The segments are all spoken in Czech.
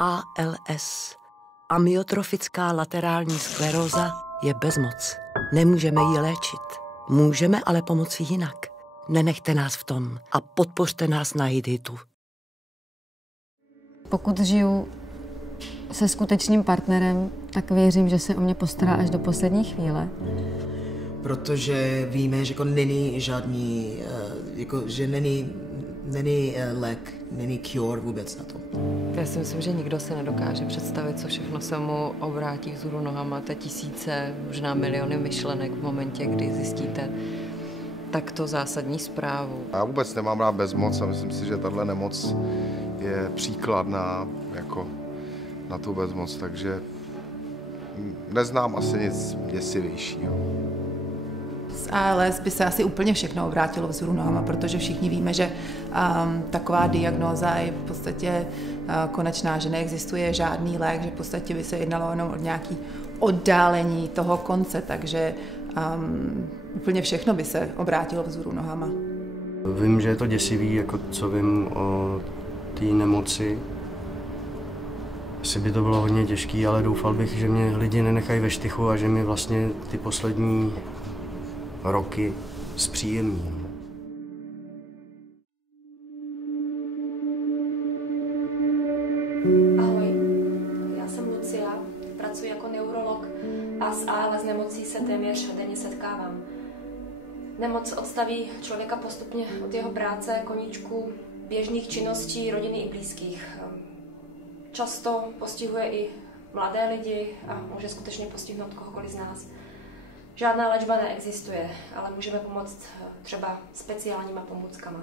ALS. Amyotrofická laterální skleróza je bezmoc. Nemůžeme ji léčit. Můžeme ale pomoci jinak. Nenechte nás v tom a podpořte nás na HitHitu. Pokud žiju se skutečným partnerem, tak věřím, že se o mě postará až do poslední chvíle. Protože víme, že jako není žádný, že není lék, není cure vůbec na to. Já si myslím, že nikdo si nedokáže představit, co všechno se mu obrátí vzhůru nohama. To tisíce, možná miliony myšlenek v momentě, kdy zjistíte takto zásadní zprávu. Já vůbec nemám rád bezmoc a myslím si, že tahle nemoc je příkladná jako na tu bezmoc, takže neznám asi nic děsivějšího. Z ALS by se asi úplně všechno obrátilo vzhůru nohama, protože všichni víme, že taková diagnóza je v podstatě konečná, že neexistuje žádný lék, že v podstatě by se jednalo jenom o nějaké oddálení toho konce, takže úplně všechno by se obrátilo vzhůru nohama. Vím, že je to děsivý, jako co vím o té nemoci. Asi by to bylo hodně těžké, ale doufal bych, že mě lidi nenechají ve štychu a že mi vlastně ty poslední roky zpříjemní. Ahoj, já jsem Lucia, pracuji jako neurolog a s ALS nemocí se téměř denně setkávám. Nemoc odstaví člověka postupně od jeho práce, koníčků, běžných činností, rodiny i blízkých. Často postihuje i mladé lidi a může skutečně postihnout kohokoliv z nás. Žádná léčba neexistuje, ale můžeme pomoct třeba speciálníma pomůckama.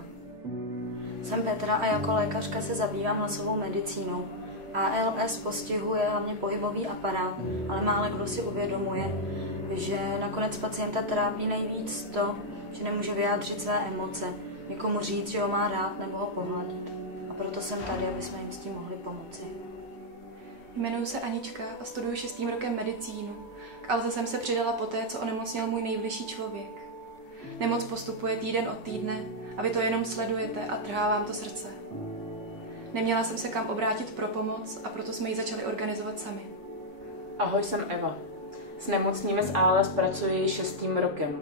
Jsem Petra a jako lékařka se zabývám hlasovou medicínou. ALS postihuje hlavně pohybový aparát, ale málo kdo si uvědomuje, že nakonec pacienta trápí nejvíc to, že nemůže vyjádřit své emoce, někomu říct, že ho má rád nebo ho pohladit. A proto jsem tady, aby jsme jim s tím mohli pomoci. Jmenuji se Anička a studuji 6. rokem medicínu. K ALSu jsem se přidala poté, co onemocněl můj nejbližší člověk. Nemoc postupuje týden od týdne a vy to jenom sledujete a trhá vám to srdce. Neměla jsem se kam obrátit pro pomoc a proto jsme ji začali organizovat sami. Ahoj, jsem Eva. S nemocnými z ALS pracuji 6. rokem.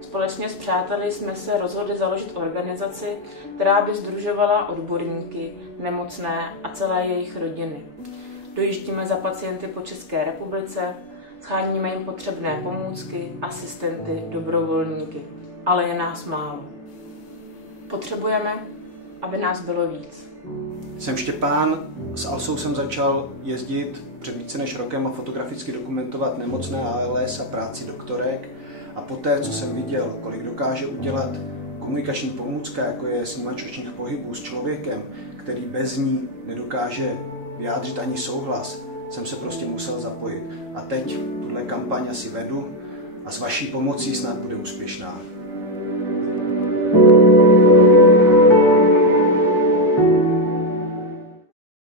Společně s přáteli jsme se rozhodli založit organizaci, která by sdružovala odborníky, nemocné a celé jejich rodiny. Dojíždíme za pacienty po České republice, scháníme jim potřebné pomůcky, asistenty, dobrovolníky, ale je nás málo. Potřebujeme, aby nás bylo víc. Jsem Štěpán, s ALSou jsem začal jezdit před více než rokem a fotograficky dokumentovat nemocné ALS a práci doktorek. A poté, co jsem viděl, kolik dokáže udělat komunikační pomůcka, jako je snímač očních pohybů s člověkem, který bez ní nedokáže vyjádřit ani souhlas, jsem se prostě musel zapojit. A teď tuhle kampaň asi vedu a s vaší pomocí snad bude úspěšná.